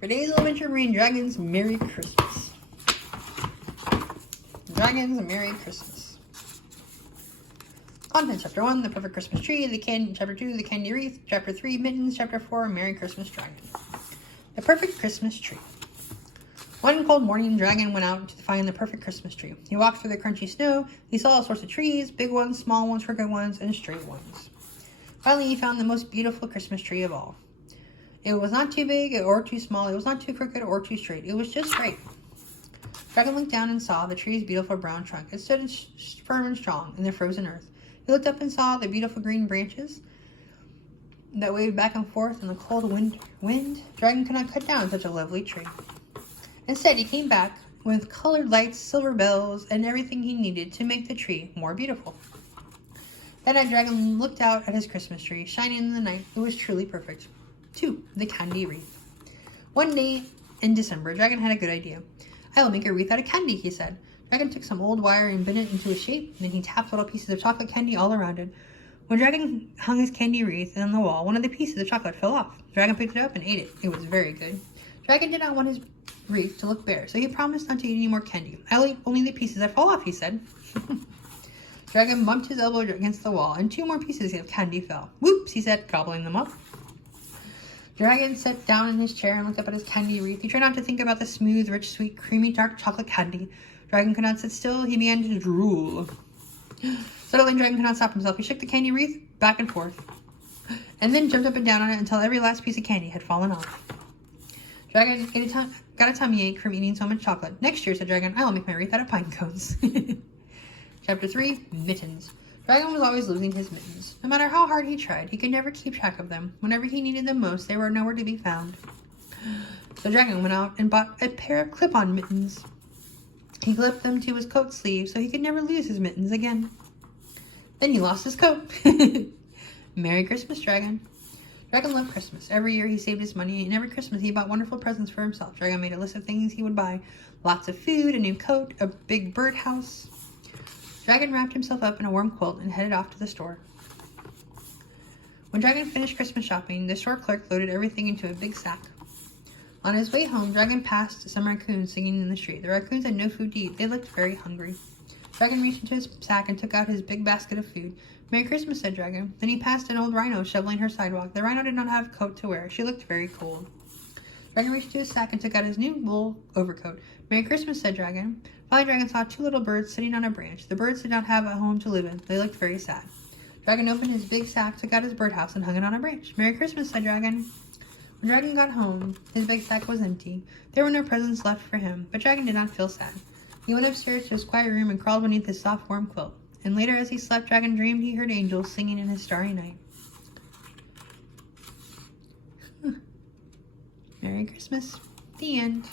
For days of winter rain, dragons, Merry Christmas. Dragons, Merry Christmas. Content, Chapter 1, The Perfect Christmas Tree. Chapter 2, The Candy Wreath. Chapter 3, Mittens. Chapter 4, Merry Christmas Dragon. The Perfect Christmas Tree. One cold morning, Dragon went out to find the perfect Christmas tree. He walked through the crunchy snow. He saw all sorts of trees, big ones, small ones, crooked ones, and straight ones. Finally, he found the most beautiful Christmas tree of all. It was not too big or too small. It was not too crooked or too straight. It was just right. Dragon looked down and saw the tree's beautiful brown trunk. It stood firm and strong in the frozen earth. He looked up and saw the beautiful green branches that waved back and forth in the cold wind. Dragon could not cut down such a lovely tree. Instead, he came back with colored lights, silver bells, and everything he needed to make the tree more beautiful. That night, Dragon looked out at his Christmas tree, shining in the night. It was truly perfect. 2. The Candy Wreath. One day in December, Dragon had a good idea. "I will make a wreath out of candy," he said. Dragon took some old wire and bent it into a shape. Then he tapped little pieces of chocolate candy all around it. When Dragon hung his candy wreath on the wall, one of the pieces of chocolate fell off. Dragon picked it up and ate it. It was very good. Dragon did not want his wreath to look bare, so he promised not to eat any more candy. "I'll eat only the pieces that fall off," he said. Dragon bumped his elbow against the wall, and 2 more pieces of candy fell. "Whoops," he said, gobbling them up. Dragon sat down in his chair and looked up at his candy wreath. He tried not to think about the smooth, rich, sweet, creamy, dark chocolate candy. Dragon could not sit still. He began to drool. Suddenly, Dragon could not stop himself. He shook the candy wreath back and forth, and then jumped up and down on it until every last piece of candy had fallen off. Dragon got a tummy ache from eating so much chocolate. "Next year," said Dragon, "I will make my wreath out of pine cones." Chapter 3, Mittens. Dragon was always losing his mittens. No matter how hard he tried, he could never keep track of them. Whenever he needed them most, they were nowhere to be found. So Dragon went out and bought a pair of clip-on mittens. He clipped them to his coat sleeve so he could never lose his mittens again. Then he lost his coat. Merry Christmas, Dragon. Dragon loved Christmas. Every year he saved his money, and every Christmas he bought wonderful presents for himself. Dragon made a list of things he would buy. Lots of food, a new coat, a big birdhouse. Dragon wrapped himself up in a warm quilt and headed off to the store. When Dragon finished Christmas shopping, the store clerk loaded everything into a big sack. On his way home, Dragon passed some raccoons singing in the street. The raccoons had no food to eat. They looked very hungry. Dragon reached into his sack and took out his big basket of food. "Merry Christmas," said Dragon. Then he passed an old rhino shoveling her sidewalk. The rhino did not have a coat to wear. She looked very cold. Dragon reached into his sack and took out his new wool overcoat. "Merry Christmas," said Dragon. Finally, Dragon saw 2 little birds sitting on a branch. The birds did not have a home to live in. They looked very sad. Dragon opened his big sack, took out his birdhouse, and hung it on a branch. "Merry Christmas," said Dragon. When Dragon got home, his big sack was empty. There were no presents left for him, but Dragon did not feel sad. He went upstairs to his quiet room and crawled beneath his soft, warm quilt. And later, as he slept, Dragon dreamed he heard angels singing in his starry night. Merry Christmas. The end.